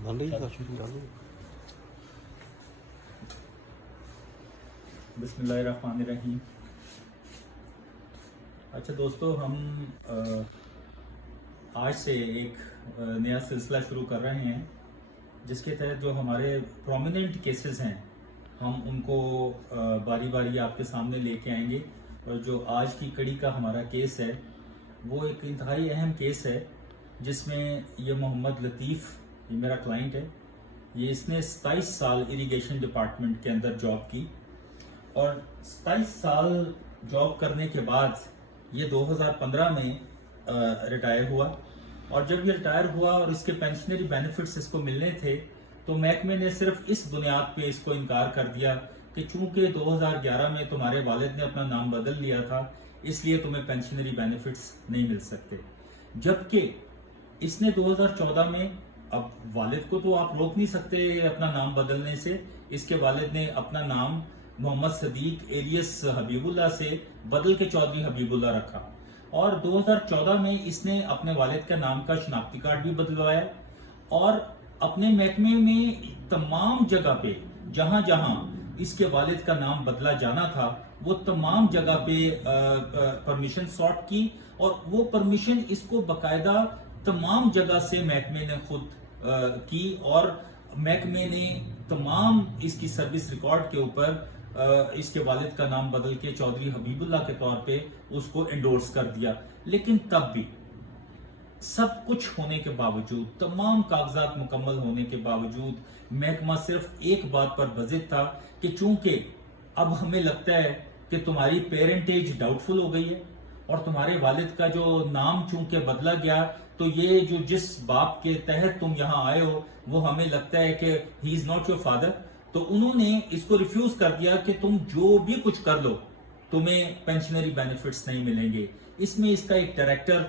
بسم اللہ الرحمن الرحیم. اچھا دوستو، ہم آج سے ایک نیا سلسلہ شروع کر رہے ہیں جس کے تحت جو ہمارے پرومیننٹ کیسز ہیں ہم ان کو باری باری آپ کے سامنے لے کے آئیں گے. اور جو آج کی کڑی کا ہمارا کیس ہے وہ ایک انتہائی اہم کیس ہے جس میں یہ محمد لطیف، یہ میرا کلائنٹ ہے، یہ اس نے 27 سال اریگیشن ڈپارٹمنٹ کے اندر جاب کی اور 27 سال جاب کرنے کے بعد یہ 2015 میں ریٹائر ہوا. اور جب یہ ریٹائر ہوا اور اس کے پینشنری بینیفٹس اس کو ملنے تھے تو محکمے نے صرف اس بنیاد پہ اس کو انکار کر دیا کہ چونکہ 2011 میں تمہارے والد نے اپنا نام بدل لیا تھا اس لیے تمہیں پینشنری بینیفٹس نہیں مل سکتے. جبکہ اس نے 2014 میں، اب والد کو تو آپ روک نہیں سکتے اپنا نام بدلنے سے، اس کے والد نے اپنا نام محمد صدیق ایلیس حبیب اللہ سے بدل کے چودھری حبیب اللہ رکھا. اور 2014 میں اس نے اپنے والد کا نام کا شناختی کارڈ بھی بدلوایا اور اپنے محکمے میں تمام جگہ پہ جہاں جہاں اس کے والد کا نام بدلا جانا تھا وہ تمام جگہ پہ پرمیشن ساٹ کی اور وہ پرمیشن اس کو باقاعدہ تمام جگہ سے محکمے نے خود کی اور محکمے نے تمام اس کی سروس ریکارڈ کے اوپر اس کے والد کا نام بدل کے چودھری حبیب اللہ کے طور پہ اس کو انڈورس کر دیا. لیکن تب بھی سب کچھ ہونے کے باوجود، تمام کاغذات مکمل ہونے کے باوجود محکمہ صرف ایک بات پر بضد تھا کہ چونکہ اب ہمیں لگتا ہے کہ تمہاری پیرنٹیج ڈاؤٹ فل ہو گئی ہے اور تمہارے والد کا جو نام چونکہ بدلا گیا تو یہ جو جس باپ کے تحت تم یہاں آئے ہو وہ ہمیں لگتا ہے کہ ہی از ناٹ یور فادر. تو انہوں نے اس کو ریفیوز کر دیا کہ تم جو بھی کچھ کر لو تمہیں پینشنری بینیفٹس نہیں ملیں گے. اس میں اس کا ایک ڈائریکٹر،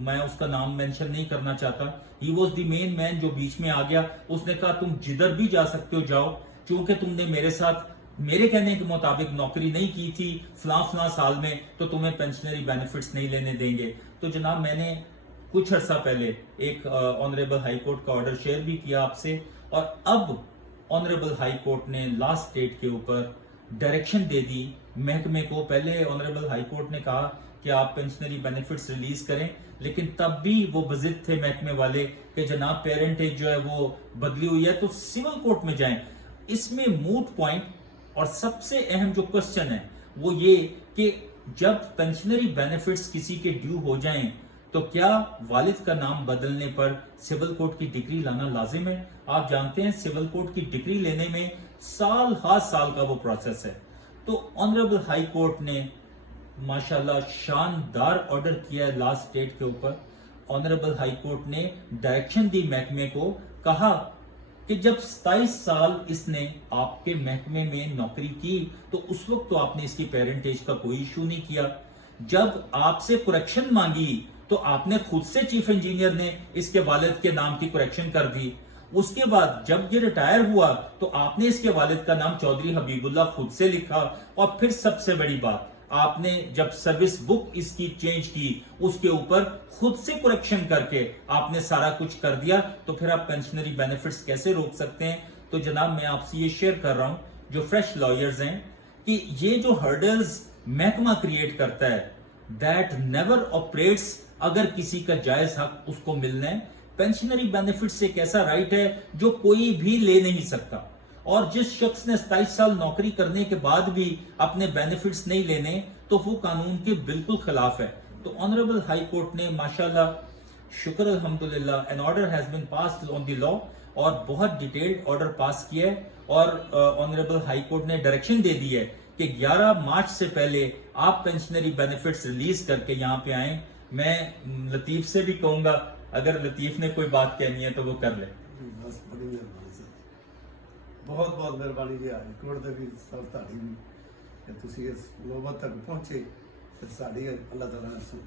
میں اس کا نام مینشن نہیں کرنا چاہتا، ہی واز دی مین مین جو بیچ میں آ گیا. اس نے کہا تم جدھر بھی جا سکتے ہو جاؤ، چونکہ تم نے میرے ساتھ میرے کہنے کے مطابق نوکری نہیں کی تھی فلاں سال میں تو تمہیں پینشنری بینیفٹس نہیں لینے دیں گے. تو جناب میں نے کچھ عرصہ پہلے ایک آنریبل ہائی کورٹ کا آرڈر شیئر بھی کیا آپ سے، اور اب آنریبل ہائی کورٹ نے لاسٹ ڈیٹ کے اوپر ڈائریکشن دے دی محکمے کو. پہلے آنریبل ہائی کورٹ نے کہا کہ آپ پینشنری بینیفٹس ریلیز کریں، لیکن تب بھی وہ بضد تھے محکمے والے کہ جناب پیرنٹیج جو ہے وہ بدلی ہوئی ہے تو سول کورٹ میں جائیں. اس میں موٹ پوائنٹ اور سب سے اہم جو کوسچن ہے وہ یہ کہ جب پینشنری بینیفٹس کسی کے ڈیو ہو جائیں تو کیا والد کا نام بدلنے پر سول کورٹ کی ڈگری لانا لازم ہے؟ آپ جانتے ہیں سول کورٹ کی ڈگری لینے میں سال کا وہ پروسیس ہے. تو آنریبل ہائی کورٹ نے ماشاءاللہ شاندار آرڈر کیا ہے لاسٹ ڈیٹ کے اوپر. آنریبل ہائی کورٹ نے ڈائریکشن دی محکمے کو، کہا کہ جب 27 سال اس نے آپ کے محکمے میں نوکری کی تو اس وقت تو آپ نے اس کی پیرنٹیج کا کوئی ایشو نہیں کیا. جب آپ سے کریکشن مانگی تو آپ نے خود سے چیف انجینئر نے اس کے والد کے نام کی کریکشن کر دی. اس کے بعد جب یہ ریٹائر ہوا تو آپ نے اس کے والد کا نام چودھری حبیب اللہ خود سے لکھا. اور پھر سب سے بڑی بات، آپ نے جب سروس بک اس کی چینج کی اس کے اوپر خود سے کریکشن کر کے آپ نے سارا کچھ کر دیا. تو پھر آپ پینشنری بینیفٹس کیسے روک سکتے ہیں؟ تو جناب میں آپ سے یہ شیئر کر رہا ہوں جو فریش لائرز ہیں کہ یہ جو ہرڈلز محکمہ کریٹ کرتا ہے دیٹ نیور آپریٹس اگر کسی کا جائز حق اس کو ملنا ہے. پینشنری بینیفٹس ایک ایسا رائٹ ہے جو کوئی بھی لے نہیں سکتا، اور جس شخص نے 27 سال نوکری کرنے کے بعد بھی اپنے بینیفٹس نہیں لینے تو وہ قانون کے بالکل خلاف ہے. تو آنریبل ہائی کورٹ نے ماشاءاللہ شکر الحمدللہ an order has been passed on the law اور بہت ڈیٹیلڈ آرڈر پاس کیا ہے. اور آنریبل ہائی کورٹ نے ڈائریکشن دے دی ہے کہ 11 مارچ سے پہلے آپ پینشنری بینیفٹس ریلیز کر کے یہاں پہ آئیں. میں لطیف سے بھی کہوں گا اگر لطیف نے کوئی بات کہنی ہے تو وہ کر لے. بس بڑی مہربانی سر، بہت بہت مہربانی جی. ہائی کورٹ دے بھی سر تہاڈی بھی کہ تسی اس نوبت تک پہنچے تے ساڈی اللہ تعالیٰ نے سن.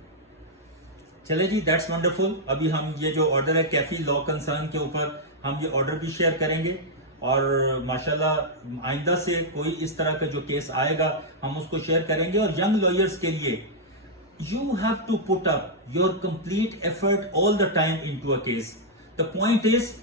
چلے جی، دیٹس ونڈرفل. ابھی ہم یہ جو آرڈر ہے کیفی لا کنسرن کے اوپر ہم یہ آرڈر بھی شیئر کریں گے، اور ماشاءاللہ آئندہ سے کوئی اس طرح کا جو کیس آئے گا ہم اس کو شیئر کریں گے. اور ینگ لائرز کے لیے you have to put up your complete effort all the time into a case. The point is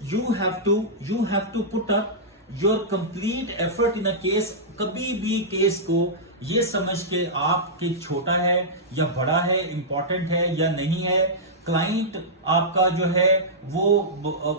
you have to put up your complete effort in a case. کبھی بھی case کو یہ سمجھ کے آپ کہ چھوٹا ہے یا بڑا ہے, امپورٹنٹ ہے یا نہیں ہے, کلائنٹ آپ کا جو ہے وہ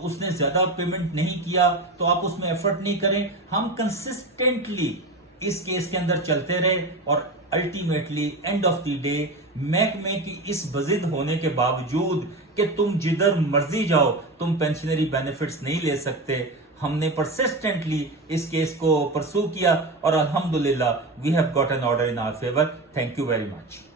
اس نے زیادہ پیمنٹ نہیں کیا تو آپ اس میں ایفرٹ نہیں کریں. ہم کنسسٹنٹلی اس کیس کے اندر چلتے رہے اور ultimately and of the day محکمے کی اس بضد ہونے کے باوجود کہ تم جدھر مرضی جاؤ تم پینشنری بینیفٹس نہیں لے سکتے, ہم نے پرسسٹنٹلی اس کیس کو پرسو کیا اور الحمدللہ we have got an order in our favour. Thank you very much.